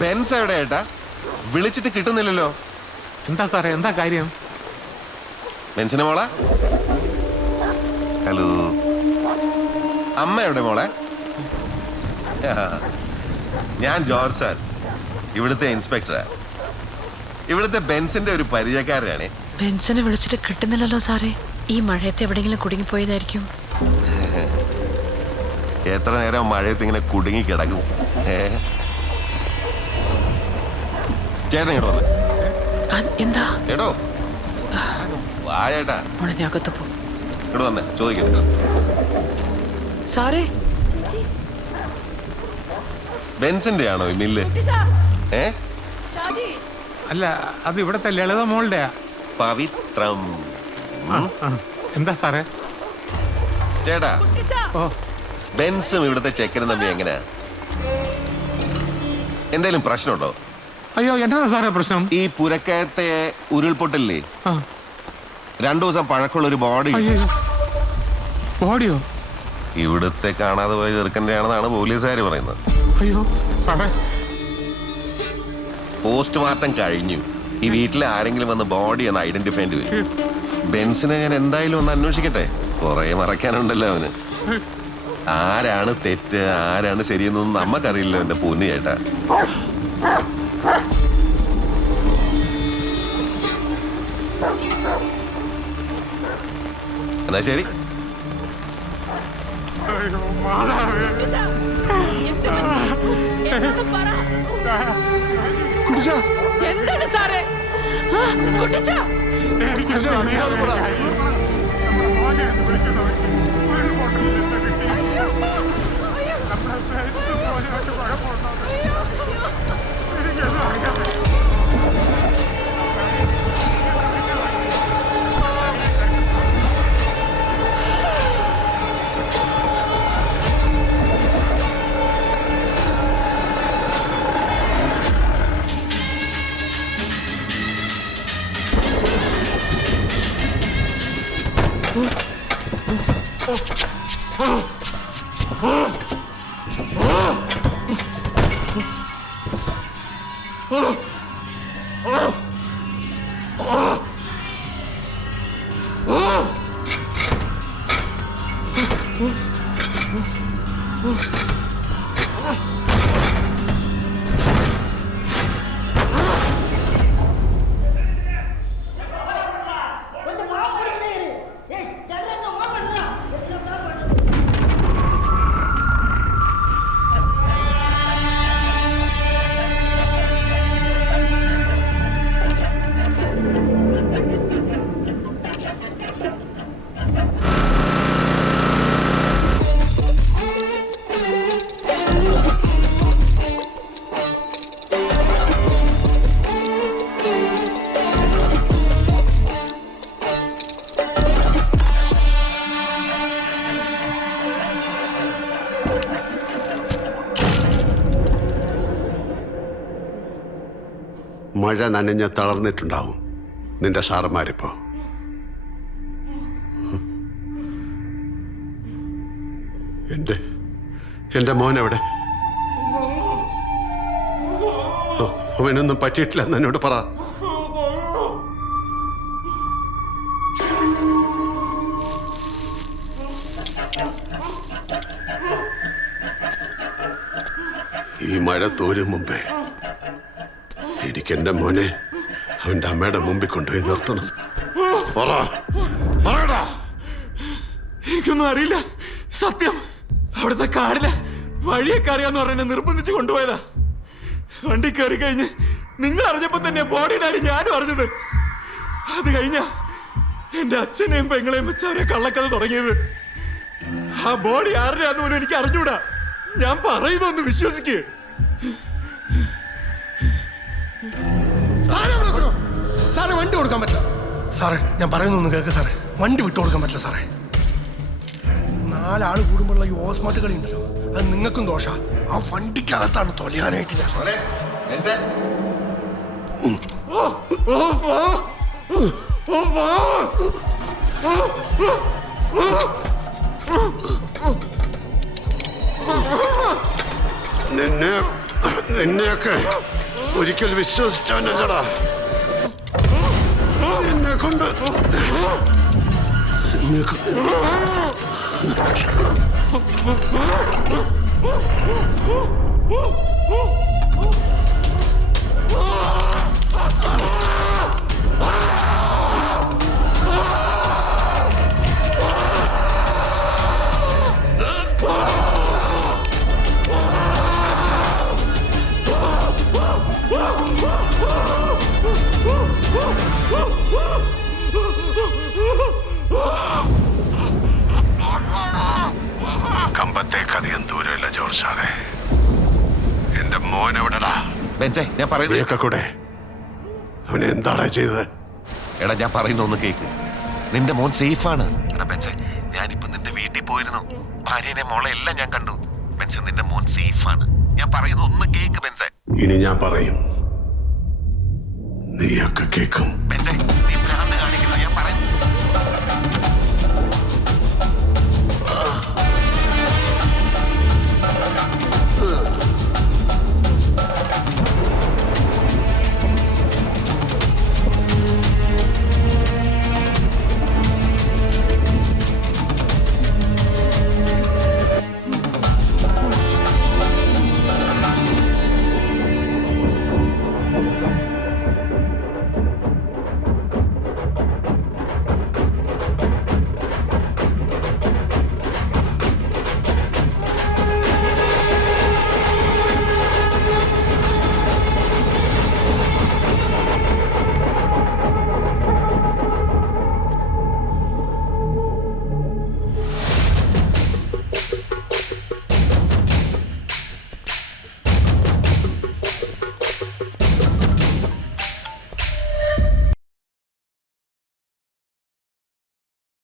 Benz എവിടെ ഏട്ടാ? വിളിച്ചിട്ട് കിട്ടുന്നില്ലല്ലോ. എന്താ സാറേ, എന്താ കാര്യം? ബെൻസിന്റെ മോളെ? ഹലോ, അമ്മ എവിടെ മോളെ? ഞാൻ ജോർജ് സാർ, ഇവിടുത്തെ ഇൻസ്പെക്ടറാ. ഇവിടുത്തെ ബെൻസിന്റെ ഒരു പരിചയക്കാരനാണ്. ബെൻസിനെ വിളിച്ചിട്ട് കിട്ടുന്നില്ലല്ലോ സാറേ. ഈ മഴയത്ത് എവിടെയെങ്കിലും കുടുങ്ങിപ്പോയതായിരിക്കും. എത്ര നേരം മഴയത്ത് ഇങ്ങനെ കുടുങ്ങി കിടക്കും. ചേട്ടൻ ഇങ്ങോട്ട് വന്നേ. എന്താ കേട്ടോ? വാ ചേട്ടാ. മോളെ അകത്ത് പോ. ഇങ്ങോട്ട് വന്നേ, ചോദിക്കട്ടോ. സാറേ, ബെൻസിന്റെ ആണോ ഈ മില്ല്? അല്ല, അത് ഇവിടത്തെ ലളിത മോളുടെ. പവിത്രം. എന്താ സാറേ? ചേട്ടാ, ഓ, ബെൻസും ഇവിടുത്തെ ചെക്കനും തമ്മി എങ്ങനെയാ? എന്തേലും പ്രശ്നമുണ്ടോ? അയ്യോ, എന്നാ സാറേ പ്രശ്നം? ഈ പുരക്കയത്തെ ഉരുൾപൊട്ടല്ലേ, 2 ദിവസം പഴക്കമുള്ള ഒരു ബോഡി. ബോഡിയോ? ഇവിടുത്തെ കാണാതെ പോയ ചെറുക്കൻ്റെ ആണെന്നാണ് പോലീസുകാർ പറയുന്നത്. അയ്യോ സാറേ, പോസ്റ്റ്മോർട്ടം കഴിഞ്ഞു. ഈ വീട്ടിലെ ആരെങ്കിലും വന്ന് ബോഡി ഒന്ന് ഐഡന്റിഫൈ ചെയ്ത് വരും. ബെൻസിനെ ഞാൻ എന്തായാലും ഒന്ന് അന്വേഷിക്കട്ടെ. കുറെ മറക്കാനുണ്ടല്ലോ അവന്. ആരാണ് തെറ്റ്, ആരാണ് ശരിയെന്നൊന്നും നമ്മക്കറിയില്ലോ എന്റെ പൊന്നു ചേട്ടാ. എന്നാ ശരി. എന്താണ് സാറേ? മഴ നനഞ്ഞ് തളർന്നിട്ടുണ്ടാവും നിന്റെ സാറന്മാരിപ്പോ. എന്റെ മോനെവിടെ? അവനൊന്നും പറ്റിയിട്ടില്ലെന്ന് എന്നോട് പറ. ഈ മഴ തോരും മുമ്പേ എനിക്ക് എന്റെ മോനെ അവന്റെ അമ്മയുടെ മുമ്പിൽ കൊണ്ടുപോയി നിർത്തണം. എനിക്കൊന്നും അറിയില്ല, സത്യം. അവിടുത്തെ കാടിലെ വഴിയൊക്കെ അറിയാന്ന് പറഞ്ഞ നിർബന്ധിച്ച് കൊണ്ടുപോയതാ. വണ്ടി കയറി കഴിഞ്ഞ് നിങ്ങൾ അറിഞ്ഞപ്പോ തന്നെ ബോഡിയുടെ കാര്യം ഞാനും അറിഞ്ഞത്. അത് കഴിഞ്ഞ എന്റെ അച്ഛനെയും പെങ്ങളെയും വെച്ച് അവരെ കള്ളക്കഥ തുടങ്ങിയത്. ആ ബോഡി ആരുടെയാന്ന് പോലും എനിക്ക് അറിഞ്ഞൂടാ. ഞാൻ പറയുന്നൊന്ന് വിശ്വസിക്ക്. സാറേ, വണ്ടി കൊടുക്കാൻ പറ്റില്ല സാറേ. ഞാൻ പറയുന്നൊന്ന് കേൾക്ക് സാറേ. വണ്ടി വിട്ടു കൊടുക്കാൻ പറ്റില്ല സാറേ. 4 ആള് കൂടുമ്പോഴുള്ള ഈ ഓസ്മാട്ട് കളി ഉണ്ടല്ലോ, അത് നിങ്ങൾക്കും ദോഷ. ആ വണ്ടിക്കകത്താണ് തൊലയാനായിട്ടില്ല. നിന്നെയൊക്കെ ഒരിക്കൽ വിശ്വസിച്ചവനല്ലടാ. നിന്നെ കൊണ്ട് കമ്പത്തേക്കധികം ദൂരമില്ല ജോർജ് സാറേ. എന്റെ മോൻ എവിടെടാ? ബെൻസേ ഞാൻ പറയുന്നത് നീയൊക്കെ കൂടെ അവനെ എന്താടാ ചെയ്തത്? എടാ ഞാൻ പറയുന്ന ഒന്ന് കേക്ക്. നിന്റെ മോൻ സേഫാണ്. എടാ ബെൻസേ ഞാനിപ്പോ നിന്റെ വീട്ടിൽ പോയിരുന്നു. ഭാര്യനെ മോളെ എല്ലാം ഞാൻ കണ്ടു. ബെൻസേ നിന്റെ മോൻ സേഫാണ്. ഞാൻ പറയുന്ന ഒന്ന് കേക്ക് ബെൻസേ. ഇനി ഞാൻ പറയും, നീയൊക്കെ കേൾക്കും. ബെൻസേ നീ ഭ്രാന്ത് കാണിക്കരുത്. ഞാൻ പറയുന്നു